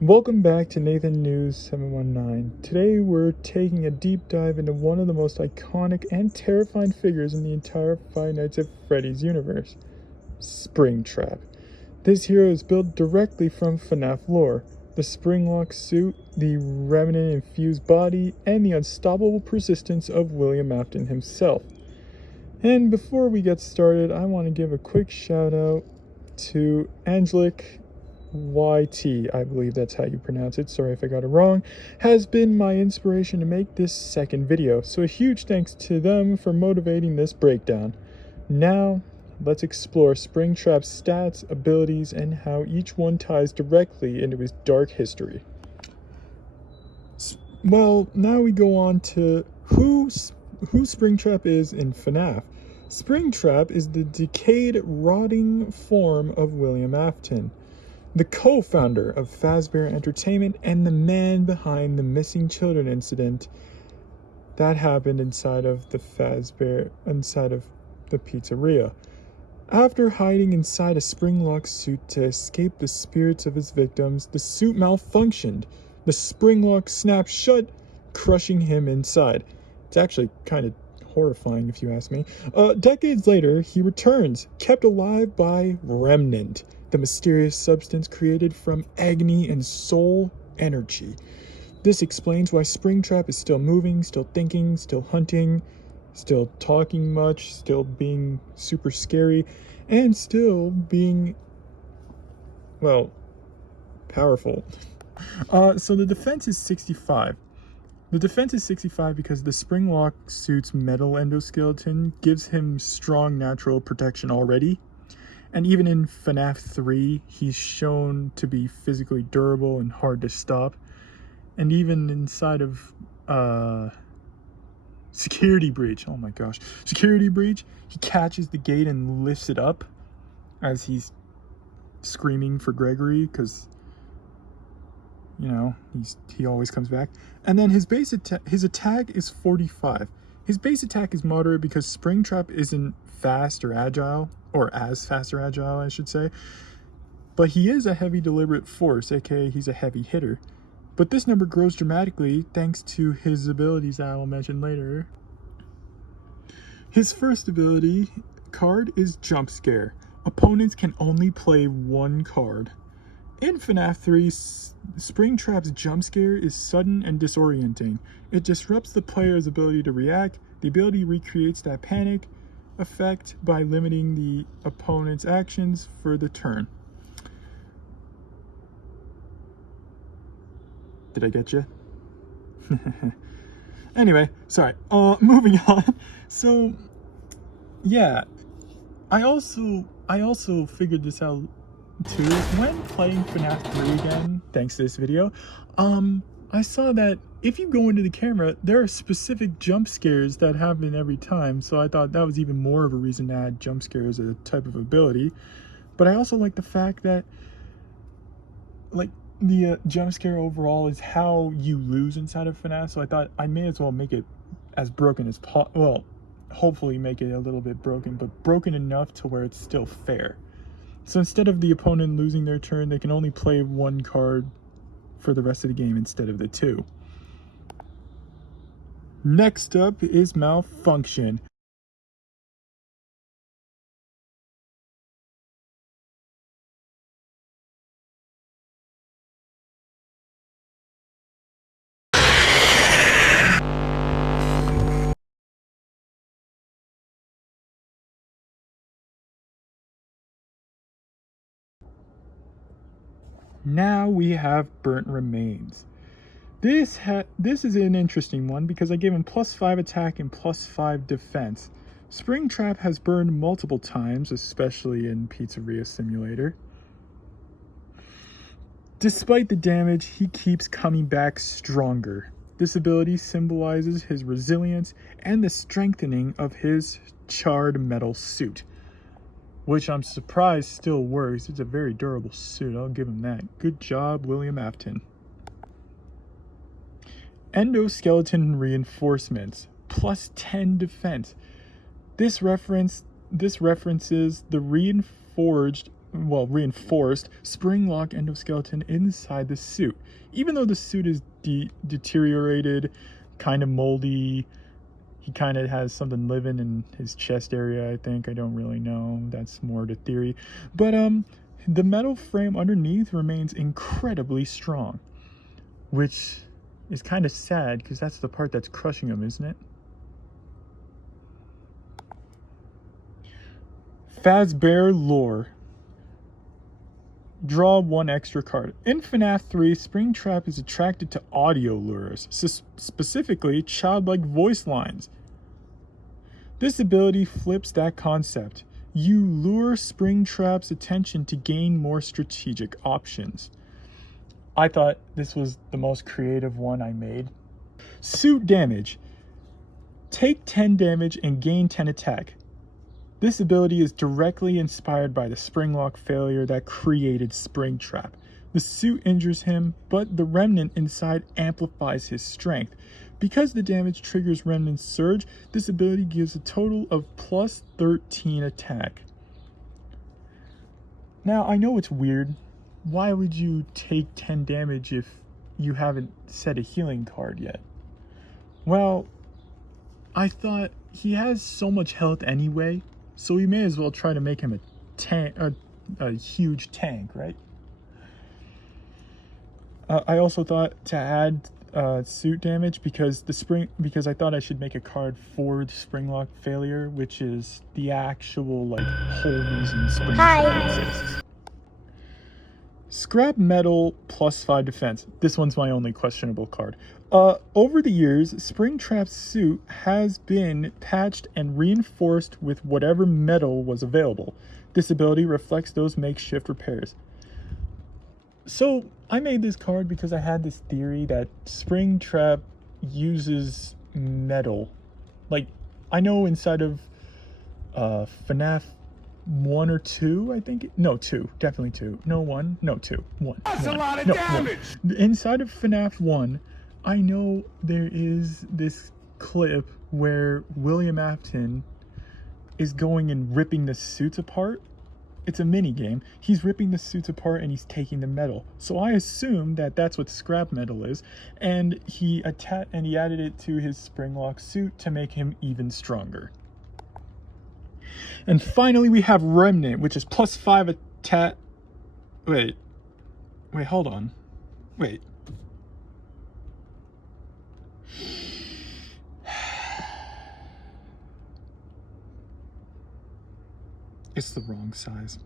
Welcome back to Nathan News 719. Today we're taking a deep dive into one of the most iconic and terrifying figures in the entire Five Nights at Freddy's universe, Springtrap. This hero is built directly from FNAF lore. The spring-lock suit, the revenant-infused body, and the unstoppable persistence of William Afton himself. And before we get started, I want to give a quick shout out to Angelic YT, I believe that's how you pronounce it, sorry if I got it wrong, has been my inspiration to make this second video, so a huge thanks to them for motivating this breakdown. Now, let's explore Springtrap's stats, abilities, and how each one ties directly into his dark history. Well, now we go on to who Springtrap is in FNAF. Springtrap is the decayed, rotting form of William Afton, the co-founder of Fazbear Entertainment and the man behind the missing children incident that happened inside of the pizzeria. After hiding inside a spring-lock suit to escape the spirits of his victims, the suit malfunctioned. The spring lock snapped shut, crushing him inside. It's actually kind of horrifying if you ask me. Decades later, he returns, kept alive by Remnant, the mysterious substance created from agony and soul energy. This explains why Springtrap is still moving, still thinking, still hunting, still talking much, still being super scary, and still being, well, powerful. So the defense is 65. The defense is 65 because the spring-lock suit's metal endoskeleton gives him strong natural protection already. And even in FNAF 3, he's shown to be physically durable and hard to stop. And even inside of Security Breach, oh my gosh, Security Breach, he catches the gate and lifts it up as he's screaming for Gregory because, you know, he always comes back. And then his attack is 45. His base attack is moderate because Springtrap isn't fast or agile, or as fast or agile, I should say. But he is a heavy deliberate force, aka he's a heavy hitter. But this number grows dramatically thanks to his abilities that I will mention later. His first ability card is Jump Scare. Opponents can only play one card. In FNAF 3, Springtrap's jump scare is sudden and disorienting. It disrupts the player's ability to react. The ability recreates that panic effect by limiting the opponent's actions for the turn. Did I get you? Anyway, sorry. Moving on. So, yeah, I also figured this out too. When playing FNAF 3 again, thanks to this video, I saw that if you go into the camera, there are specific jump scares that happen every time, so I thought that was even more of a reason to add jump scare as a type of ability. But I also like the fact that, like, the jump scare overall is how you lose inside of FNAF, so I thought I may as well make it as broken as well, hopefully make it a little bit broken, but broken enough to where it's still fair. So instead of the opponent losing their turn, they can only play one card for the rest of the game instead of the two. Next up is Malfunction. Now we have Burnt Remains. This is an interesting one because I gave him +5 attack and +5 defense. Springtrap has burned multiple times, especially in Pizzeria Simulator. Despite the damage, he keeps coming back stronger. This ability symbolizes his resilience and the strengthening of his charred metal suit, which I'm surprised still works. It's a very durable suit, I'll give him that. Good job, William Afton. Endoskeleton reinforcements, +10 defense. This references the reinforged reinforced spring lock endoskeleton inside the suit. Even though the suit is deteriorated, kind of moldy, he kind of has something living in his chest area, I think. I don't really know. That's more the theory. But the metal frame underneath remains incredibly strong, which is kind of sad because that's the part that's crushing him, isn't it? Fazbear lore. Draw one extra card. In FNAF 3, Springtrap is attracted to audio lures, specifically childlike voice lines. This ability flips that concept. You lure Springtrap's attention to gain more strategic options. I thought this was the most creative one I made. Suit damage. Take 10 damage and gain 10 attack. This ability is directly inspired by the springlock failure that created Springtrap. The suit injures him, but the remnant inside amplifies his strength. Because the damage triggers Remnant's surge, this ability gives a total of plus 13 attack. Now, I know it's weird. Why would you take 10 damage if you haven't set a healing card yet? Well, I thought he has so much health anyway, so we may as well try to make him a huge tank, right? I also thought to add suit damage because I thought I should make a card for the springlock failure, which is the actual whole reason Springtrap exists. Scrap metal plus 5 defense. This one's my only questionable card. Over the years, Springtrap's suit has been patched and reinforced with whatever metal was available. This ability reflects those makeshift repairs. So I made this card because I had this theory that Springtrap uses metal. I know inside of FNAF 1 or 2, I think. No, 2. Definitely 2. No, 1. No, 2. 1. That's one. a lot of No, damage! 1. Inside of FNAF 1, I know there is this clip where William Afton is going and ripping the suits apart. It's a mini game. He's ripping the suits apart and he's taking the metal. So I assume that that's what scrap metal is, and he added it to his springlock suit to make him even stronger. And finally, we have Remnant, which is plus 5 attack. Wait, hold on. Wait. It's the wrong size.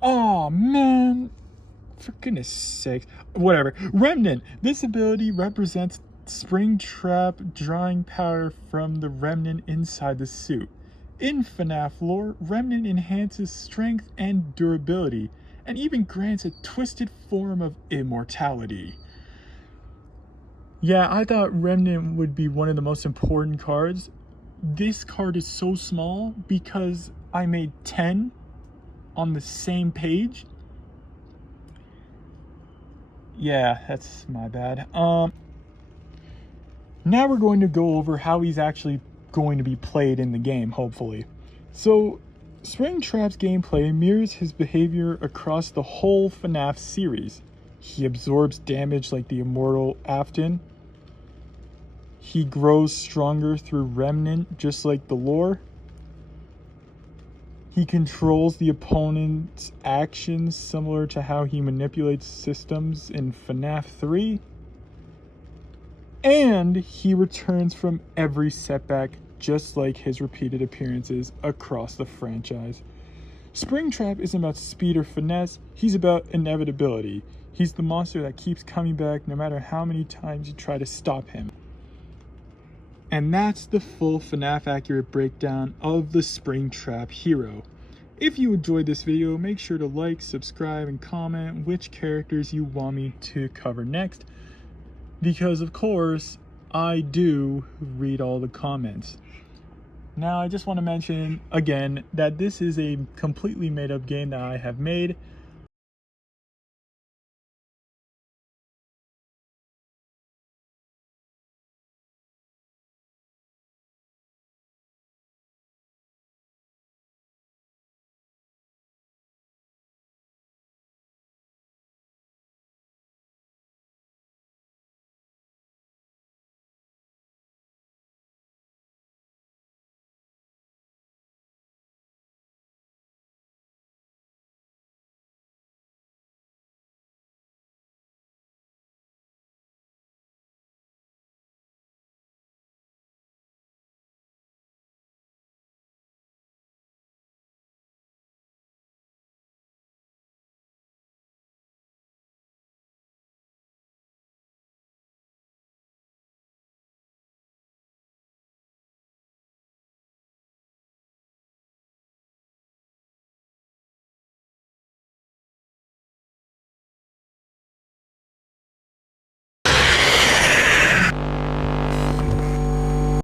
Oh, man. For goodness sake. Whatever. Remnant. This ability represents Springtrap drawing power from the remnant inside the suit. In FNAF lore, Remnant enhances strength and durability, and even grants a twisted form of immortality. Yeah, I thought Remnant would be one of the most important cards. This card is so small because I made 10 on the same page. Yeah, that's my bad. Now we're going to go over how he's actually going to be played in the game, hopefully. So, Springtrap's gameplay mirrors his behavior across the whole FNAF series. He absorbs damage like the immortal Afton. He grows stronger through Remnant, just like the lore. He controls the opponent's actions similar to how he manipulates systems in FNAF 3. And he returns from every setback, just like his repeated appearances across the franchise. Springtrap isn't about speed or finesse, he's about inevitability. He's the monster that keeps coming back no matter how many times you try to stop him. And that's the full FNAF accurate breakdown of the Springtrap hero. If you enjoyed this video, make sure to like, subscribe, and comment which characters you want me to cover next. Because of course, I do read all the comments. Now, I just want to mention again that this is a completely made up game that I have made.